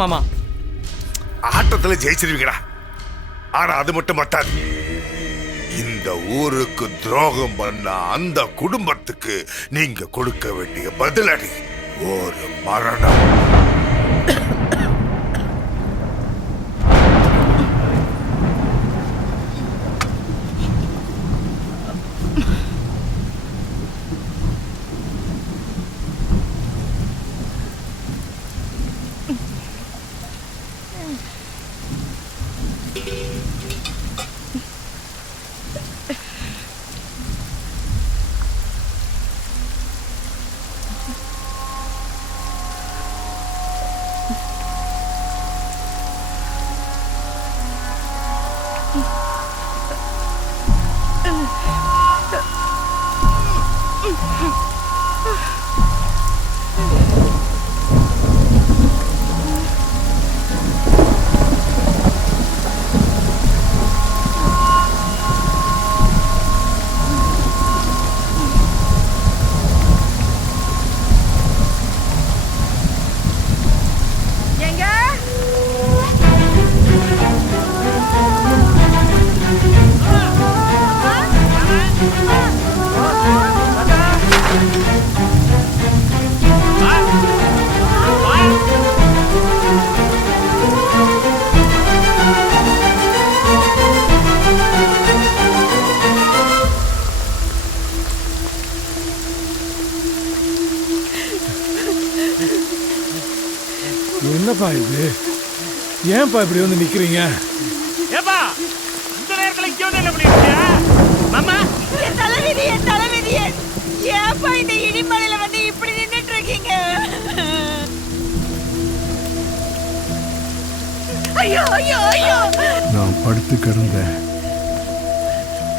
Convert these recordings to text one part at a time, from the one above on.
மாமா ஆட்டத்துல ஜெயிச்சிருவீங்கடா. ஆனா அது மட்டும் பத்தாது. இந்த ஊருக்கு துரோகம் பண்ண அந்த குடும்பத்துக்கு நீங்க கொடுக்க வேண்டிய பதிலடி ஒரு மரணம். என்னப்பா இது? ஏன்பா இப்படி வந்து நிக்கிறீங்க? ஏப்பா இந்த நேரத்துல இங்க வந்து என்ன பண்ணிருக்கீங்க? மாமா என் தலைவிதி ஏப்பா இந்த இடிமலையில வந்து இப்படி நின்னுட்டு இருக்கீங்க? ஐயோ ஐயோ ஐயோ! நான் படுத்து கிடந்தேன்.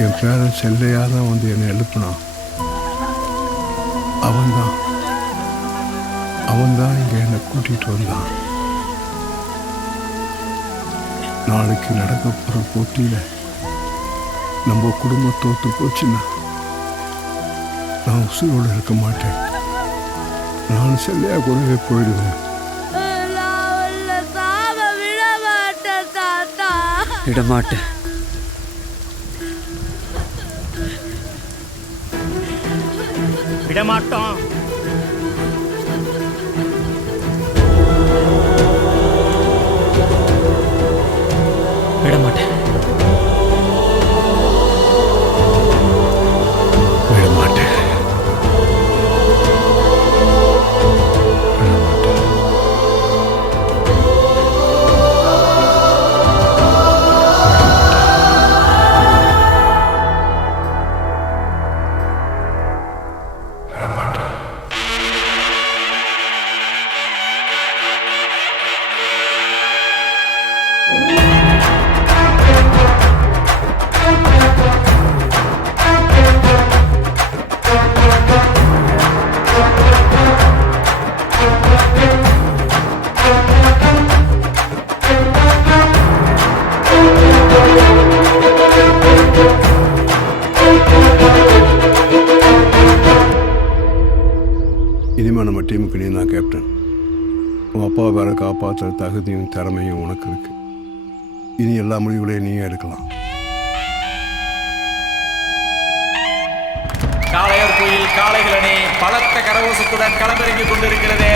என் பேரன் செல்லையா தான் வந்து என்னை எழுப்பினான். அவன்தான் இங்க என்னை கூட்டிட்டு வந்தான். நாளைக்கு நடக்க போற போட்டியில நம்ம குடும்பம் தோத்து போச்சுன்னா நான் உசுரோடு இருக்க மாட்டேன். நான் செல்லையா கூடவே போயிடுவேன். விடமாட்டேன். விடமாட்டோம். விடமாட்டேன். விடமாட்டேன். இனிமேல் நம்ம டீமுக்கு நீ தான் கேப்டன். உன் அப்பா வேற காப்பாற்றுற தகுதியும் திறமையும் உனக்கு இருக்கு. இனி எல்லா முடிவுகளையும் நீயே எடுக்கலாம். காளையர் கோயில் காளைகள் அணி பலத்த கரகோஷத்துடன் களமிறங்கிக் கொண்டிருக்கிறது.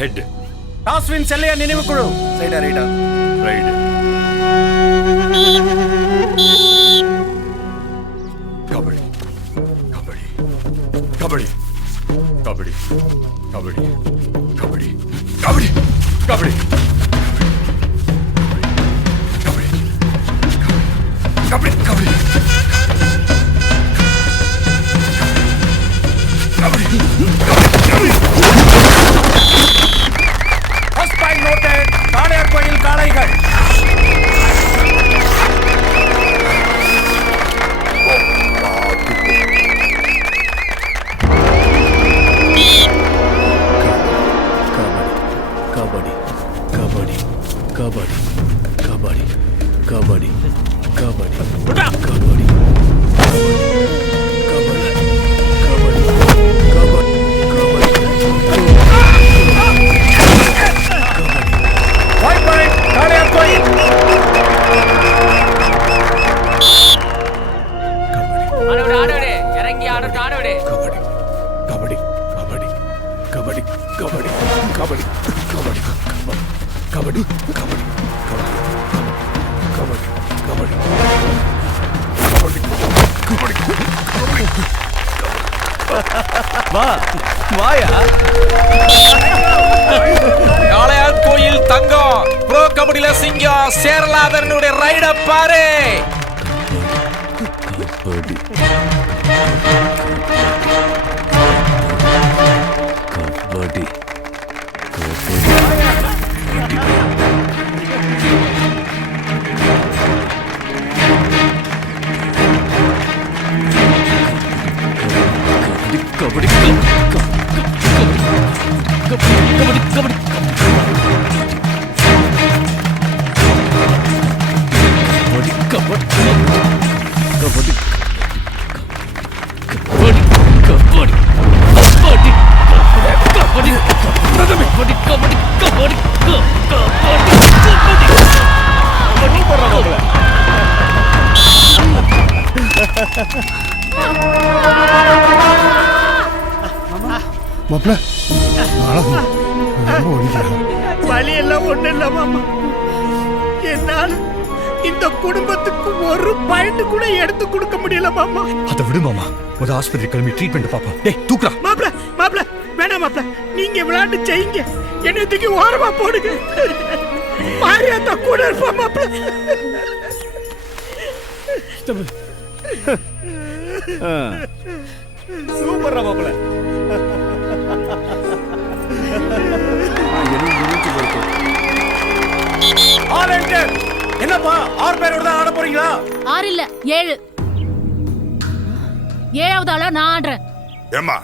ஹெட் டாஸ்வின் செல்லையா நினைவு குழு. ரைடா ரைடா raid. Kabaddi kabaddi kabaddi kabaddi kabaddi kabaddi kabaddi kabaddi kabaddi kabaddi kabaddi kabaddi first point noted. Kalaiyar Koil காளைகள். கபடி கபடி கபடி கபடி கபடி கபடி விட்றா. Kabaddi kabaddi kabaddi kabaddi white point Kalaiyar Koil. ஆடோடு இறங்கி ஆடோடு கபடி கபடி கபடி கபடி கபடி கபடி கபடி கபடி கபடி கபடி கபடி காளையார் கோயில் தங்கம். ப்ரோ கபடியில சிங்கம் சேரலாதரனுடைய ரைட பாரு. கபடி கபடி கபடி கபடி கபடி கபடி கபடி மாப்பிள்ள ரொம்ப ஒழிக்கிறேன். வலி எல்லாம் ஒண்ணு இல்ல மாமா. என்னால இந்த குடும்பத்துக்கு ஒரு பாயிண்ட் கூட எடுத்து கொடுக்க முடியல மாமா. அதை விடு மாமா. ஒரு ஆஸ்பத்திரி கிளம்பி ட்ரீட்மெண்ட் பாப்பா. டேய் தூக்குறா. மாப்ள வேணாம் மாப்ள, நீங்க விளையாட்டு செய்யுங்க, என்னை தூக்கி ஓரமா போடுங்க. மாரியாத்தா கூட இருப்பா மாப்ள. சூப்பரா மாப்பிள்ள. என்னப்பா 6 பேரோட தான் ஆட போறீங்களா? 6 இல்ல 7. 7வது ஆளா நான் ஆடுறேன். ஏம்மா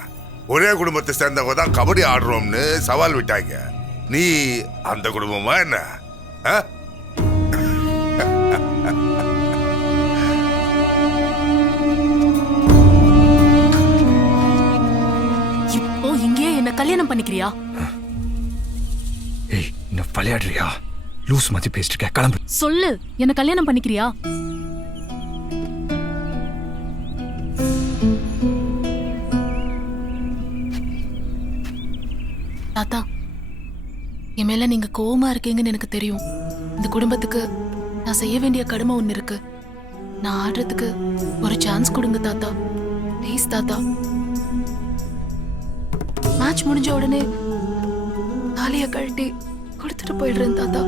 ஒரே குடும்பத்தை சேர்ந்தவங்க தான் கபடி ஆடுறோம்னு சவால் விட்டாங்க. நீ அந்த குடும்பமா என்ன? ஆ? இப்போ இங்கே என்ன கல்யாணம் பண்ணிக்கிறியா? ஏய் என்ன விளையாடுறியா? லூஸ் மாதிரி பேசிட்டு இருக்க. கிளம்பு. சொல்லு, என்ன கல்யாணம் பண்ணிக்கிறியா? தாத்தா, என் மேல நீங்க கோவமா இருக்கீங்கன்னு எனக்கு தெரியும். இந்த குடும்பத்துக்கு நான் செய்ய வேண்டிய கடமை ஒண்ணு இருக்கு. நான் ஆடுறதுக்கு ஒரு சான்ஸ் கொடுங்க தாத்தா, ப்ளீஸ் தாத்தா. மேட்ச் முடிஞ்ச உடனே தாலிய கழட்டி கொடுத்துட்டு போயிடுறேன் தாத்தா.